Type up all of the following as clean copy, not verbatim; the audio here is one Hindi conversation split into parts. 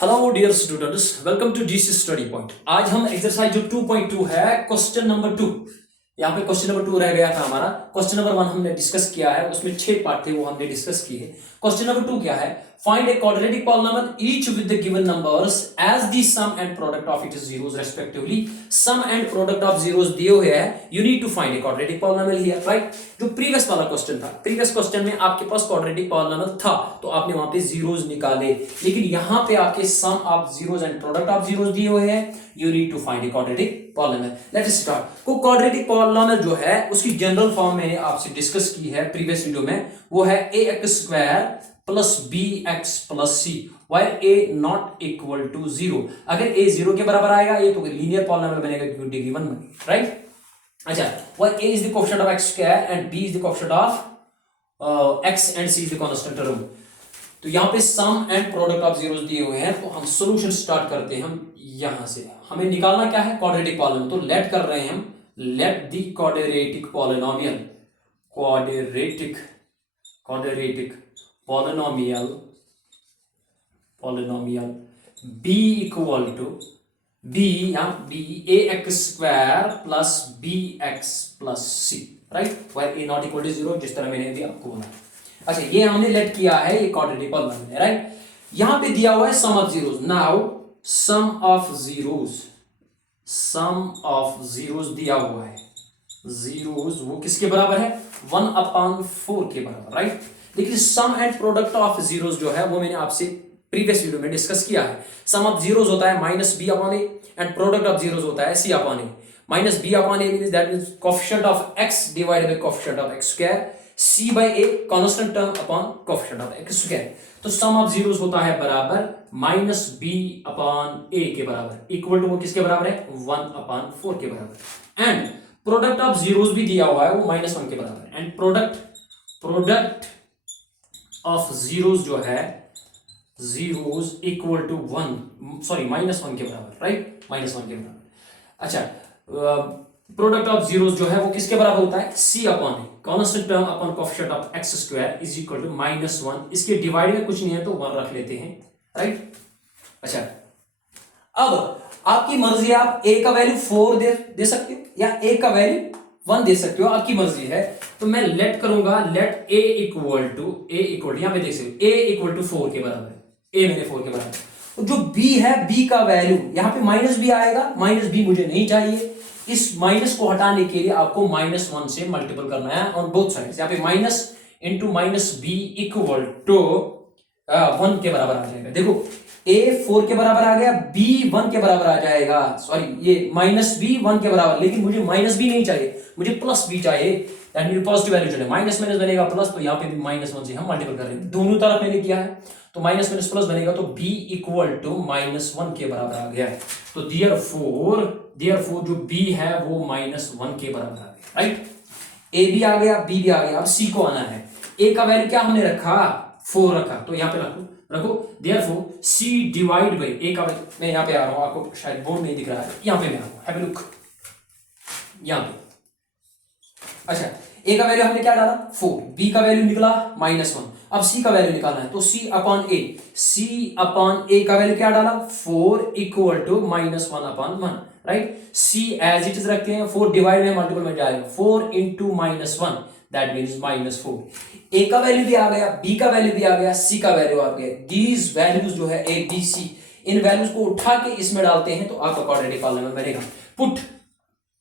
Hello dear students, welcome to GC study point. आज हम एक्सरसाइज जो 2.2 है, क्वेश्चन नंबर 2। यहाँ पे क्वेश्चन नंबर 2 रह गया था हमारा। क्वेश्चन नंबर 1 हमने डिस्कस किया है, उसमें 6 पार्ट थे, वो हमने डिस्कस किए। क्वेश्चन नंबर 2 क्या है? Find a quadratic polynomial each with the given numbers as the sum and product of its zeros respectively. Sum and product of zeros दिए हुए हैं, you need to find a quadratic polynomial here, right? जो प्रीवियस वाला क्वेश्चन था, प्रीवियस क्वेश्चन में आपके पास क्वाड्रेटिक पॉलिनॉमियल था तो आपने वहां पे जीरोस निकाले, लेकिन यहां पे आपके sum of zeros and product of zeros दिए हुए हैं, you need to find a quadratic polynomial. Let us start. को क्वाड्रेटिक पॉलिनॉमियल जो है उसकी जनरल फॉर्म मैंने आपसे डिस्कस की है प्रीवियस वीडियो में, वो है ax² plus bx plus c while a not equal to 0। अगर a 0 के बराबर आएगा ये तो लीनियर पॉलिनॉमियल बनेगा क्योंकि डिग्री 1 बनेगी, राइट? अच्छा, while a is the coefficient of x² and b is the coefficient of x and c is the constant term। तो यहाँ पे सम एंड प्रोडक्ट ऑफ जीरोस दिए हुए हैं, तो हम सॉल्यूशन स्टार्ट करते हैं। हम यहां से हमें निकालना क्या है? Quadratic polynomial. तो लेट कर रहे हैं हम, let the quadratic polynomial, quadratic polynomial b equal to b ax² plus bx plus c, right? Where a not equal to 0, जिस तरह मैंने अभी आपको बोला। अच्छा, ये हमने लेट किया है, ये क्वाड्रेटिक पॉलिनॉमियल है, राइट? यहां पे दिया हुआ है sum of zeros. Now sum of zeros दिया हुआ है, जीरोस वो किसके बराबर है? 1/4 के बराबर, राइट? लेकिन सम एंड प्रोडक्ट ऑफ जीरोस जो है वो मैंने आपसे प्रीवियस वीडियो में डिस्कस किया है। सम ऑफ जीरोस होता है -b/a and product of zeros होता है c/a। -b/a means that means coefficient of x divided by coefficient of x², c/a constant term upon coefficient of x²। तो सम ऑफ जीरोस होता है बराबर -b/a के बराबर, इक्वल टू वो किसके बराबर है? 1/4 के बराबर। एंड प्रोडक्ट ऑफ जीरोस भी दिया हुआ है, वो -1 के बराबर है। एंड प्रोडक्ट ऑफ जीरोस जो है, जीरोस इक्वल टू -1 के बराबर, राइट? -1 के बराबर। अच्छा, प्रोडक्ट ऑफ जीरोस जो है वो किसके बराबर होता है? c/a, constant term upon coefficient of x² is equal to -1। इसके डिवाइड में कुछ नहीं है तो 1 रख लेते हैं, राइट? अच्छा, अब आपकी मर्जी है, आप a का वैल्यू 4 दे सकते हो या a का वैल्यू 1 दे सकते हो, आपकी मर्जी है। तो मैं लेट करूंगा, लेट a इक्वल टू यहां पे देख सकते हो a इक्वल टू 4 के बराबर है, a मैंने 4 के बराबर। तो जो b है, b का वैल्यू यहां पे -b आएगा, -b मुझे नहीं चाहिए। इस माइनस को हटाने के लिए आपको -1 से मल्टीपल करना है और बोथ साइड। यहाँ पे minus into -b equal to 1 के बराबर आ जाएगा। देखो, a 4 के बराबर आ गया, b 1 के बराबर आ जाएगा। सॉरी, ये -b 1 के बराबर, लेकिन मुझे -b नहीं चाहिए, मुझे +b चाहिए। दैट मींस पॉजिटिव वैल्यू चले, माइनस माइनस बनेगा प्लस, तो यहाँ पे भी -1 से हम मल्टीपल कर रहे हैं। दोनों तरफ मैंने किया है, तो माइनस माइनस प्लस बनेगा, तो b इक्वल टू -1 के बराबर आ गया। तो देयरफॉर जो b है वो -1 के बराबर आ गया, राइट? a भी आ गया, b भी आ गया। अब c को आना है। a का वैल्यू क्या हमने रखा? 4 रखा, तो यहाँ पे रखो therefore c divide by a का वैल्यू, मैं यहाँ पे आ रहा हूँ, आपको शायद बोर्ड नहीं दिख रहा है, यहाँ पे मैं आ रहा हूँ, हैव अ लुक यहाँ पे। अच्छा, a का वैल्यू हमने क्या डाला? 4, b का वैल्यू निकला -1। अब c का वैल्यू निकालना है, तो c/a का वैल्यू क्या डाला? 4 equal to -1/1, right? c as it is रखते हैं, 4 डिवाइड में मल्टीपल में जाएगा, 4 इंटू -1 दैट मीन्स -4। a का वैल्यू भी आ गया, b का वैल्यू भी आ गया, c का वैल्यू आ गया। दीज वैल्यूज जो है a b c, in values को उठा के इसमें डालते हैं तो आपका क्वाड्रेटिक पॉलिनॉमियल बनेगा।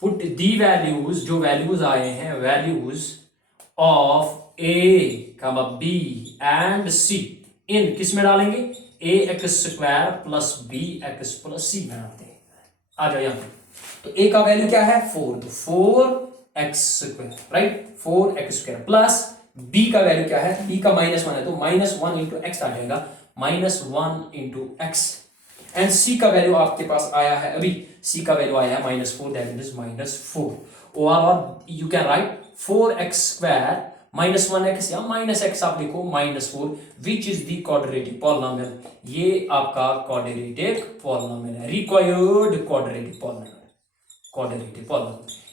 पुट दी वैल्यूज, जो वैल्यूज आए हैं, values of a, b and c, इन किस में डालेंगे? ax² plus bx plus c में डालते हैं। आ जाओ यहाँ पे। तो a का वैल्यू क्या है? 4, तो 4x², right? 4x² plus b का वैल्यू क्या है? b का -1 है, तो -1 इंटू एक्स आ जाएगा, -1 इंटू एक्स। एंड c का वैल्यू आपके पास आया है, अभी c का वैल्यू आया है -4, दैट इज -4। और you can right 4x² -1x या -x आप लिखो, -4, विच इज द क्वाड्रेटिक पॉलिनॉमियल। ये आपका क्वाड्रेटिक पॉलिनॉमियल है, रिक्वायर्ड क्वाड्रेटिक पॉलिनॉमियल।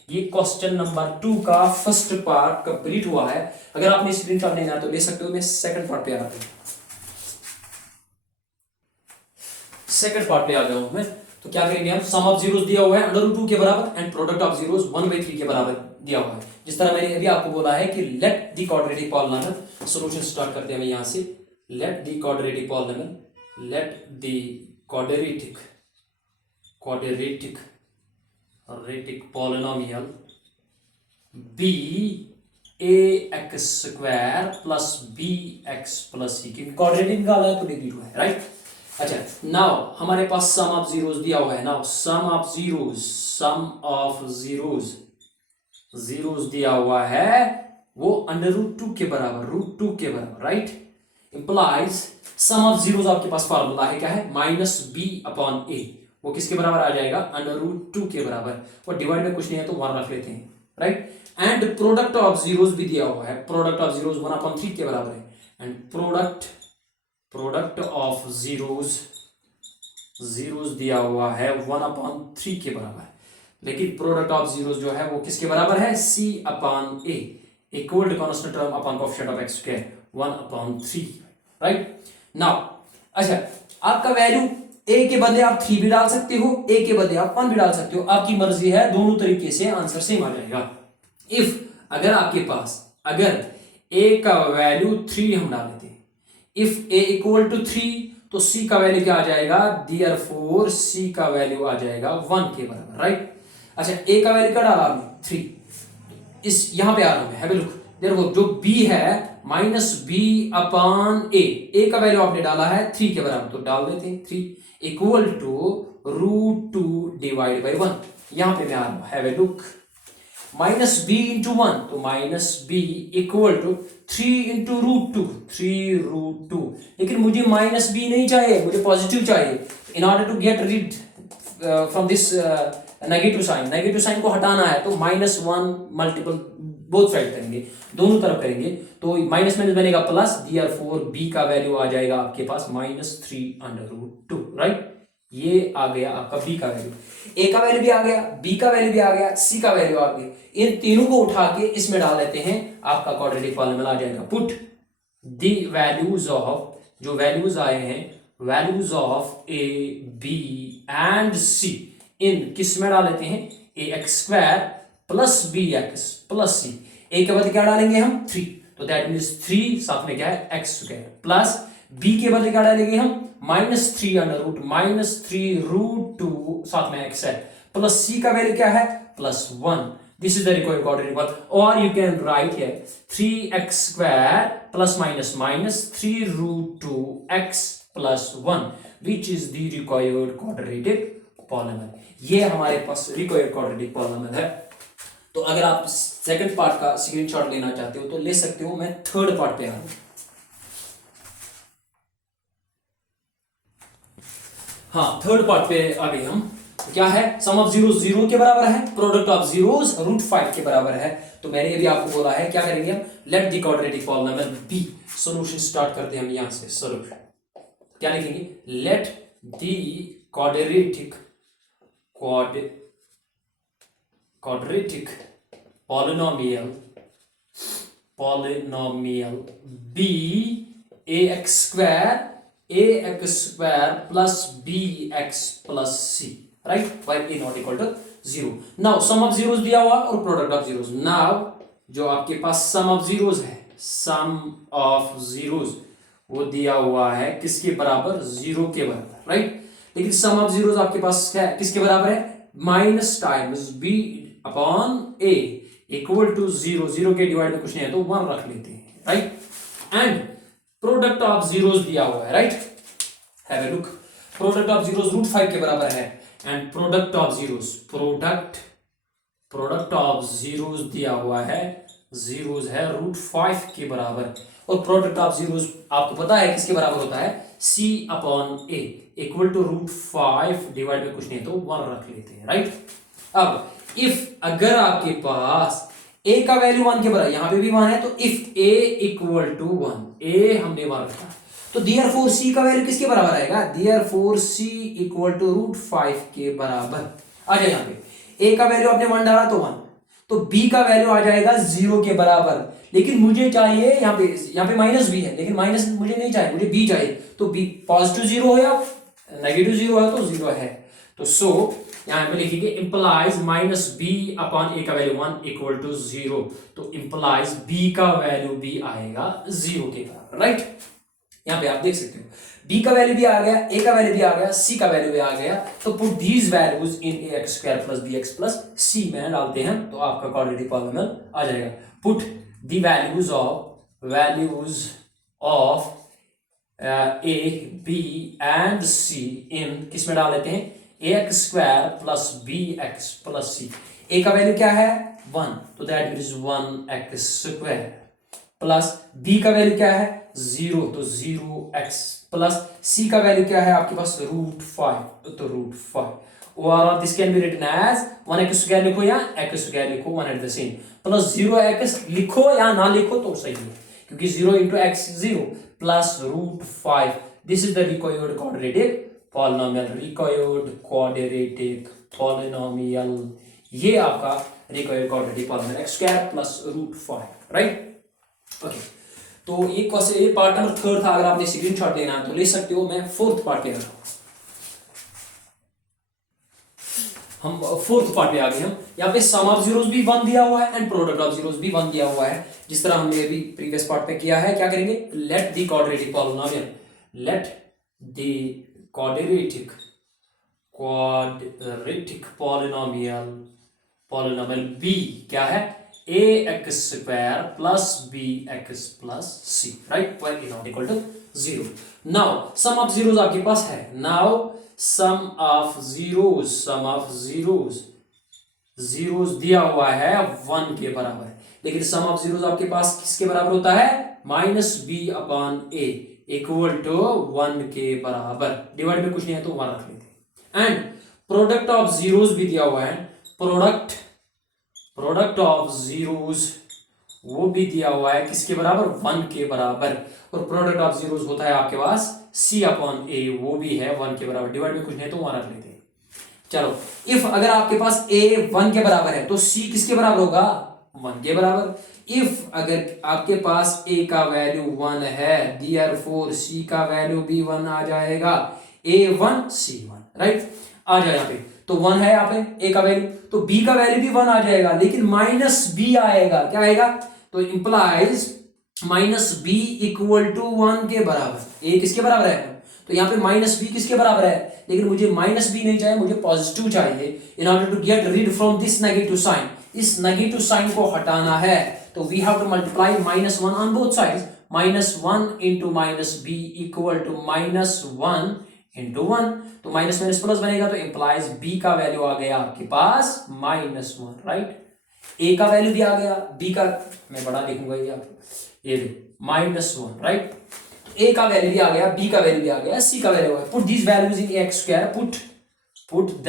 ये क्वेश्चन नंबर 2 का फर्स्ट पार्ट कंप्लीट हुआ है। अगर आपने स्क्रीनशॉट लेना तो ले सकते हो, मैं सेकंड पार्ट पे आ रहा हूं। सेकंड पार्ट पे आ गया हूं मैं। तो क्या करेंगे हम, सम ऑफ जीरोस दिया हुआ है √2 के बराबर एंड प्रोडक्ट ऑफ जीरोस 1/3 के बराबर दिया हुआ है। जिस तरह मैंने अभी आपको बोला है कि let the quadratic polynomial, solution start करते हैं हम यहां से। Let the quadratic polynomial, let the quadratic polynomial be ax square plus bx plus c, क्योंकि क्वाड्रेटिक निकाला है तो डिग्री 2 है, राइट। अच्छा, नाउ हमारे पास सम ऑफ जीरोस दिया हुआ है। नाउ सम ऑफ जीरोस दिया हुआ है, वो √2 के बराबर, √2 के बराबर, right. Implies sum of zeros आपके पास फार्मूला है, क्या है, -b/a। वो किसके बराबर आ जाएगा, √2 के बराबर। और डिवाइड में कुछ नहीं है तो 1 रख लेते हैं, right. And product of zeros भी दिया हुआ है, प्रोडक्ट ऑफ जीरोस 1/3 के बराबर है। एंड प्रोडक्ट ऑफ जीरोस दिया हुआ है 1/3 के बराबर, लेकिन प्रोडक्ट ऑफ जीरोस जो है वो किसके बराबर है, c/a equal to constant term upon coefficient of x square 1/3, right. Now अच्छा, आपका वैल्यू a के बदले आप 3 भी डाल सकते हो, a के बदले आप 1 भी डाल सकते हो, आपकी मर्जी है, दोनों तरीके से आंसर सेम आ जाएगा। इफ अगर आपके पास, अगर a का वैल्यू 3 हम डाल देते हैं, इफ a इक्वल टू 3 तो c का वैल्यू क्या आ जाएगा, देयरफॉर c का वैल्यू आ जाएगा 1 के बराबर, राइट। अच्छा, a का वैल्यू क्या डाला आपने, 3, इस यहां पे आ रहा हूं मैं, हैव अ लुक। देयरफॉर जो b है -b/a का वैल्यू आपने डाला है 3 के बराबर, तो डाल देते हैं 3 इक्वल टू √2 डिवाइड बाई 1। यहां पे मैं आ रहा हूं, हैव अ लुक, -b/1 तो -b इक्वल टू 3 × √2, 3√2। लेकिन मुझे -b नहीं चाहिए, मुझे पॉजिटिव चाहिए। In order to get rid from this negative sign को हटाना है तो -1 मल्टीपल बोथ साइड करेंगे, दोनों तरफ करेंगे, तो माइनस माइनस बनेगा प्लस, देयरफॉर b का वैल्यू आ जाएगा आपके पास -3/√2, राइट। ये आ गया आपका b का वैल्यू, a का वैल्यू भी आ गया, b का वैल्यू भी आ गया, c का वैल्यू आ गया। इन तीनों को उठा के इसमें डाल देते हैं, आपका क्वाड्रेटिक पॉलिनोमियल आ जाएगा। पुट द वैल्यूज ऑफ, जो वैल्यूज आए हैं, values of a b and c इन किस में डाल देते हैं, ax square plus bx plus c। a के बदले क्या डालेंगे हम, 3, तो दैट मीन्स 3 साथ में क्या है, x स्क्वायर, प्लस b के बदले क्या डालेंगे हम, -3/√2 साथ में x है, प्लस c का वैल्यू क्या है, +1। This is the required quadratic polynomial, और you can write here 3x square plus minus -3√2x + 1 which is the required quadratic polynomial. ये हमारे पास रिक्वायर्ड क्वाड्रेटिक पॉलिनोमियल है। तो अगर आप सेकंड पार्ट का स्क्रीनशॉट लेना चाहते हो तो ले सकते हो, मैं थर्ड पार्ट पे आ रहा हूं। हाँ, थर्ड पार्ट पे आ गए हम। क्या है, सम ऑफ जीरोस 0 के बराबर है, प्रोडक्ट ऑफ जीरोस √5 के बराबर है। तो मैंने ये भी आपको बोला है, क्या करेंगे हम, let the quadratic polynomial be. Solution start करते हैं हम यहां से। सॉल्यूशन क्या लिखेंगे, let the quadratic polynomial be ax square plus bx plus c, right, while a not equal to 0। Now sum of zeros दिया हुआ और प्रोडक्ट ऑफ जीरोस। नाउ जो आपके पास सम ऑफ जीरोस है, सम ऑफ जीरोस वो दिया हुआ है किसके बराबर, 0 के बराबर, राइट। लेकिन सम ऑफ जीरोस आपके पास क्या है, किसके बराबर है, minus times b/a equal to 0, 0 के डिवाइड में कुछ नहीं है तो 1 रख लेते हैं, right. And product of zeros दिया हुआ है, right, have a look. Product of zeros √5 के बराबर है एंड प्रोडक्ट ऑफ जीरोस दिया हुआ है, जीरोस है √5 के बराबर। और प्रोडक्ट ऑफ जीरोस आपको पता है किसके बराबर होता है, c/a इक्वल टू √5 डिवाइड में कुछ नहीं है तो 1 रख लेते हैं, राइट। अब इफ अगर आपके पास a का वैल्यू 1 के बराबर, यहां पे भी 1 है, तो if a equal to 1, a हमने 1 रखा, तो देयरफॉर c का वैल्यू किसके बराबर आएगा, देयरफॉर c इक्वल टू √5 के बराबर आ जाए। यहां पे a का वैल्यू आपने 1 डाला तो 1, तो b का वैल्यू आ जाएगा 0 के बराबर। लेकिन मुझे चाहिए, यहाँ पे माइनस b है, लेकिन माइनस मुझे नहीं चाहिए, मुझे b चाहिए, तो b पॉजिटिव 0 हो या नेगेटिव जीरो है तो जीरो है, तो सो यहाँ पे लिखेंगे इंप्लाइज माइनस बी अपॉन ए का वैल्यू 1 इक्वल टू जीरो, तो इंप्लाइज बी का वैल्यू भी आएगा जीरो के बराबर, राइट। यहाँ पे आप देख सकते हो b का वैल्यू भी आ गया, a का वैल्यू भी आ गया, c का वैल्यू भी आ गया, तो put these values in ax square plus bx plus c में डालते हैं तो आपका क्वाड्रेटिक पॉलिनोमियल आ जाएगा। Put the values of a b and c इन किस में डाल लेते हैं, ax square plus bx plus c। a का वैल्यू क्या है 1, तो that means 1x square, plus b का वैल्यू क्या है 0, तो 0x, प्लस c का वैल्यू क्या है आपके पास √5, तो √5, और this can be written as 1x square लिखो या x स्क्वायर लिखो, one at the same, plus 0x लिखो या ना लिखो तो सही है, क्योंकि 0 into x 0 plus √5, this is the required quadratic polynomial, required quadratic polynomial, ये आपका required quadratic polynomial x square plus √5, right. Okay, तो ये पार्ट नंबर 3 था, अगर आपने स्क्रीनशॉट लेना है तो ले सकते हो। मैं 4th पार्ट पे आ रहा हूं, हम 4th पार्ट पे आ गए। हम यहाँ पे सम ऑफ जीरोस भी 1 दिया हुआ है एंड प्रोडक्ट ऑफ जीरोस भी 1 दिया हुआ है, जिस तरह हमने अभी प्रीवियस पार्ट पे किया है। क्या करेंगे, let the quadratic polynomial, let the quadratic polynomial be क्या है, ax square plus bx plus c, right, when a not equal to 0। Now sum of zeros आपके पास है, नाउ सम ऑफ जीरोस दिया हुआ है 1 के बराबर, लेकिन सम ऑफ जीरोस आपके पास किसके बराबर होता है, minus b upon a equal to 1 के बराबर, डिवाइड में कुछ नहीं है तो 1 रख लेते हैं। एंड प्रोडक्ट ऑफ जीरोस भी दिया हुआ है, प्रोडक्ट ऑफ जीरोस वो भी दिया हुआ है किसके बराबर, 1 के बराबर, और प्रोडक्ट ऑफ जीरोस होता है आपके पास c अपॉन ए, वो भी है 1 के बराबर, डिवाइड में कुछ नहीं तो 1 रख लेते हैं। चलो, इफ अगर आपके पास a 1 के बराबर है तो c किसके बराबर होगा, 1 के बराबर। इफ अगर आपके पास a का वैल्यू 1 है, देयरफॉर c का वैल्यू भी 1 आ जाएगा, a1 c1, राइट। आ जाए यहाँ पे तो 1 है यहाँ पे a का वैल्यू, तो b का वैल्यू भी 1 आ जाएगा, लेकिन माइनस b आएगा, क्या आएगा, तो implies minus b equal to 1 के बराबर, a किसके बराबर है, तो यहाँ पे माइनस b किसके बराबर है, लेकिन मुझे माइनस b नहीं चाहिए, मुझे पॉजिटिव चाहिए। In order to get rid from this negative sign, इस नेगेटिव साइन को हटाना है, तो we have to multiply -1 on both sides, -1 into minus b equal to -1 into 1, तो माइनस माइनस प्लस बनेगा, तो इंप्लाइज b का वैल्यू आ गया आपके पास -1, राइट। a का वैल्यू भी आ गया, b का मैं बड़ा लिखूंगा ये -1, राइट। a का वैल्यू भी आ गया, b का वैल्यू भी आ गया, c का वैल्यू आ गया। Put these values in x square, put the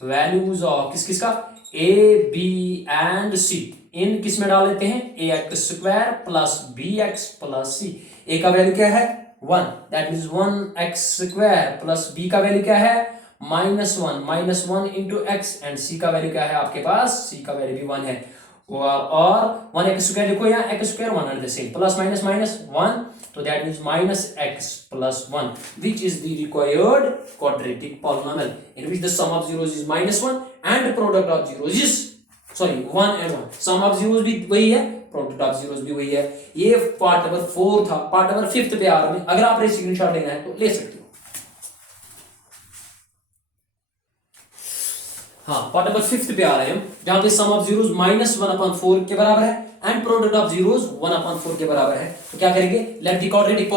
values of किसका, a b एंड c इन किस में डाल लेते हैं, ax square plus bx plus c। a का वैल्यू क्या है 1, that means 1x square, plus b का वैल्यू क्या है -1 इंटू x, एंड c का वैल्यू क्या है आपके पास, c का वैल्यू भी 1 है, और 1x स्क्वायर लिखो या x square, 1 at the same, plus minus minus 1, तो that means -x plus 1, which is the required quadratic polynomial in which the sum of zeros is -1 and product of zeros is 1 and 1, sum of zeros भी वही है, प्रोडक्ट ऑफ जीरोस भी वही है। ये पार्ट नंबर 4 था, पार्ट नंबर 5 पे आ रहा है, अगर आपने स्क्रीनशॉट लेना है तो ले सकते हो। हाँ, पार्ट नंबर 5 पे आ रहे हैं हम, जहां पे सम ऑफ जीरोस -1/4 के बराबर है एंड प्रोडक्ट ऑफ जीरोस 1/4 के बराबर है। तो क्या करेंगे, let the quadratic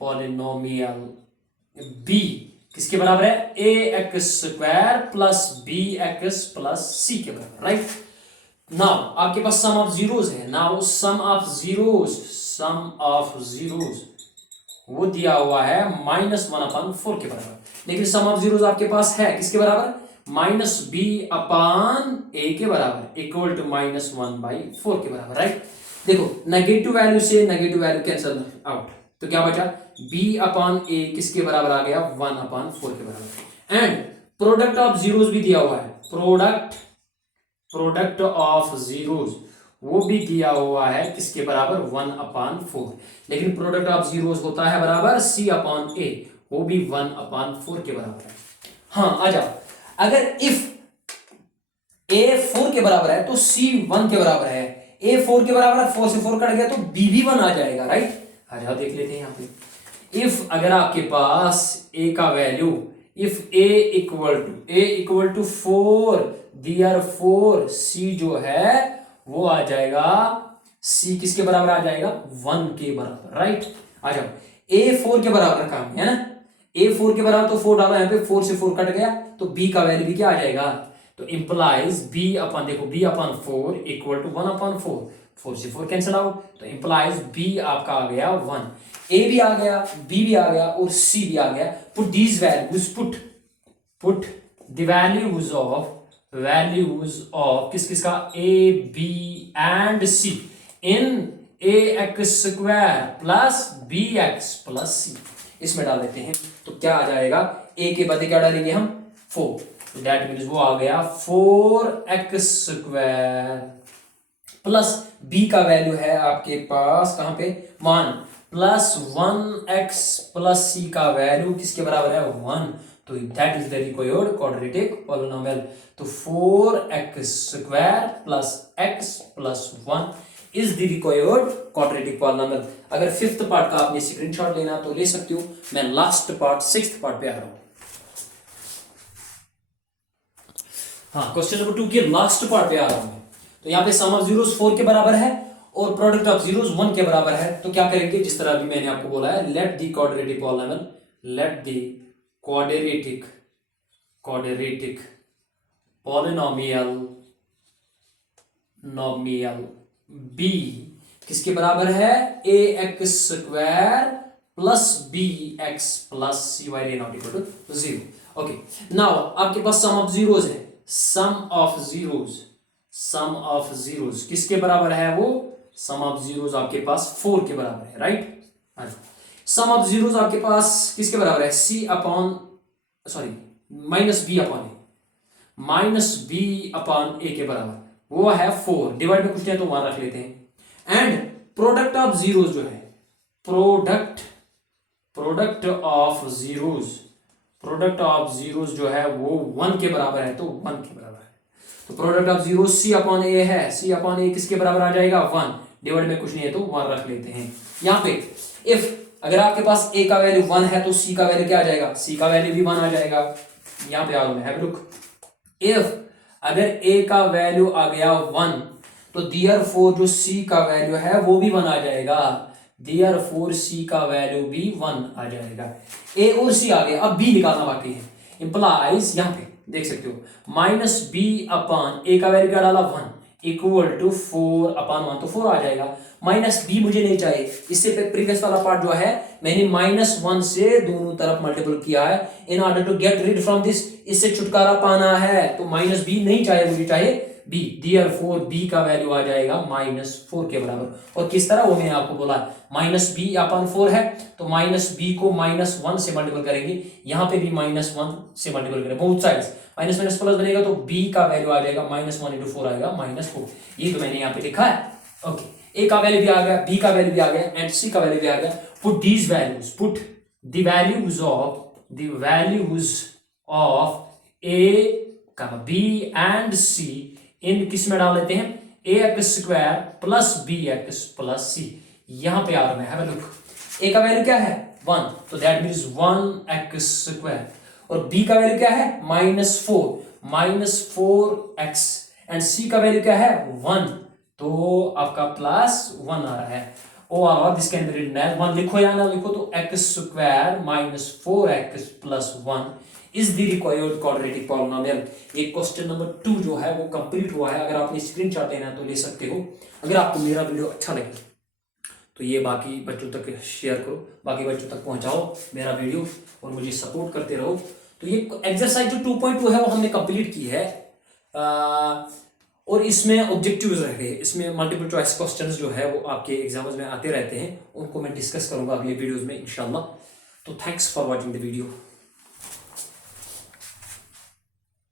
polynomial b किसके बराबर है, ax square plus bx plus c के बराबर, राइट। नाउ आपके पास सम ऑफ जीरोस है, नाउ सम ऑफ जीरोस वो दिया हुआ है -1/4 के बराबर, लेकिन सम ऑफ जीरोस आपके पास है किसके बराबर, -b अपॉन a के बराबर इक्वल टू -1/4 के बराबर, राइट। देखो नेगेटिव वैल्यू से नेगेटिव वैल्यू कैंसिल आउट, तो क्या बचा, b अपॉन a किसके बराबर आ गया, 1/4 के बराबर। एंड प्रोडक्ट ऑफ जीरोस भी दिया हुआ है, प्रोडक्ट प्रोडक्ट ऑफ जीरोस वो भी दिया हुआ है किसके बराबर 1/4, लेकिन प्रोडक्ट ऑफ जीरोस होता है बराबर C/A, वो भी 1/4 के बराबर है। हाँ आ जाओ, अगर इफ A 4 के बराबर है तो C 1 के बराबर है, A 4 के बराबर है, 4 से 4 कट गया तो B भी 1 आ जाएगा, राइट। आ जाओ देख लेते हैं यहाँ पे। इफ अगर आपके पास A का value if A equal to 4 there 4 C जो है वो आ जाएगा, C किसके बराबर आ जाएगा 1 के बराबर, राइट। आ जाओ, A 4 के बराबर का है ना, A 4 के बराबर तो 4 डाला यहाँ पे, 4 से 4 कट गया तो B का वैल्यू भी क्या आ जाएगा, तो इंप्लाइज B अपन देखो B/4 इक्वल टू 1/4, 4 से 4 कैंसिल आउट, तो इंप्लाइज B आपका आ गया 1, A भी आ गया, B भी आ गया और C भी आ गया। Put these values, put the values of किस किसका A B and C in ax² plus bx plus c, इसमें डाल देते हैं तो क्या आ जाएगा, A के बदले क्या डालेंगे हम 4, तो दैट मीन्स वो आ गया 4x² प्लस b का वैल्यू है आपके पास कहां पे मान प्लस 1x प्लस c का वैल्यू किसके बराबर है 1, तो that is the required quadratic polynomial. तो 4x² plus x plus 1 is the required quadratic polynomial. अगर फिफ्थ पार्ट का आपने स्क्रीनशॉट लेना तो ले सकते हो, मैं लास्ट पार्ट सिक्स्थ पार्ट पे आ रहा हूं। हाँ, क्वेश्चन नंबर 2 के लास्ट पार्ट पे आ रहा हूं मैं। तो यहाँ पे सम ऑफ जीरोस 4 के बराबर है और प्रोडक्ट ऑफ जीरोस 1 के बराबर है, तो क्या करेंगे जिस तरह अभी मैंने आपको बोला है, let the quadratic polynomial, let the quadratic polynomial b किसके बराबर है ax² plus bx plus c y not equal to 0। Okay, now आपके पास सम ऑफ जीरोस है, सम ऑफ जीरोस किसके बराबर है, वो सम ऑफ जीरोस आपके पास 4 के बराबर है, राइट। सम ऑफ जीरोस आपके पास किसके बराबर है, माइनस बी अपॉन ए के बराबर, वो है 4, डिवाइड में कुछ नहीं तो 1 रख लेते हैं। एंड प्रोडक्ट ऑफ जीरोस जो है, प्रोडक्ट ऑफ जीरोस जो है वो 1 के बराबर है, तो 1 के बराबर है। तो प्रोडक्ट ऑफ जीरोस C/A है, C/A किसके बराबर आ जाएगा 1, डिवाइड में कुछ नहीं है तो 1 रख लेते हैं। यहाँ पे इफ अगर आपके पास A का वैल्यू 1 है तो C का वैल्यू क्या आ जाएगा, C का वैल्यू भी 1 आ जाएगा। यहाँ पे आ रहा है, रुक, इफ अगर A का वैल्यू आ गया 1 तो देयरफॉर जो C का वैल्यू है वो भी 1 आ जाएगा, देयरफॉर C का वैल्यू भी 1 आ जाएगा। A और C आ गया, अब B निकालना बाकी है, इंप्लाइज यहाँ पे देख सकते हो माइनस बी अपॉन A का वैल्यू क्या डाला 1 इक्वल टू 4/1, तो 4 आ जाएगा। माइनस बी मुझे नहीं चाहिए, इससे प्रीवियस वाला पार्ट जो है मैंने -1 से दोनों तरफ मल्टीपल किया है in order to get rid from this, इससे छुटकारा पाना है, तो माइनस बी नहीं चाहिए, मुझे चाहिए बी, देयरफॉर बी का वैल्यू आ जाएगा -4 के बराबर। और किस तरह वो मैंने आपको बोला, -b/4 है तो -b को -1 से मल्टीपल करेंगे, यहाँ पे भी -1 से मल्टीपल करेंगे both sides, minus minus plus बनेगा तो b का वैल्यू आ जाएगा -1 × 4 आएगा -4, ये तो मैंने यहाँ पे लिखा है। ओके, a का वैल्यू भी आ गया, b का वैल्यू भी आ गया एंड c का वैल्यू भी आ गया। Put these values, put the values of a, b and c इन किस में डाल लेते हैं, ax² plus bx plus c। यहां पे आ रहा है, हैव अ लुक, a का वैल्यू क्या है 1, तो दैट मींस 1x² और b का वैल्यू क्या है -4x एंड c का वैल्यू क्या है 1, तो आपका +1 आ रहा है। और this can be written as 1 लिखो या ना लिखो तो x² -4x plus 1 is the required quadratic polynomial. ये क्वेश्चन नंबर 2 जो है वो कंप्लीट हुआ है। अगर आपने स्क्रीनशॉट लेना है तो ले सकते हो। अगर आपको मेरा वीडियो अच्छा लगे तो ये बाकी बच्चों तक शेयर करो, बाकी बच्चों तक पहुंचाओ मेरा वीडियो और मुझे सपोर्ट करते रहो। तो ये एक्सरसाइज जो 2.2 है वो हमने कंप्लीट की है और इसमें ऑब्जेक्टिव्स रह गए, इसमें मल्टीपल चॉइस क्वेश्चंस जो है वो आपके एग्जाम्स में आते रहते हैं, उनको मैं डिस्कस करूंगा अगले वीडियोस में इंशाल्लाह। तो thanks for watching the video.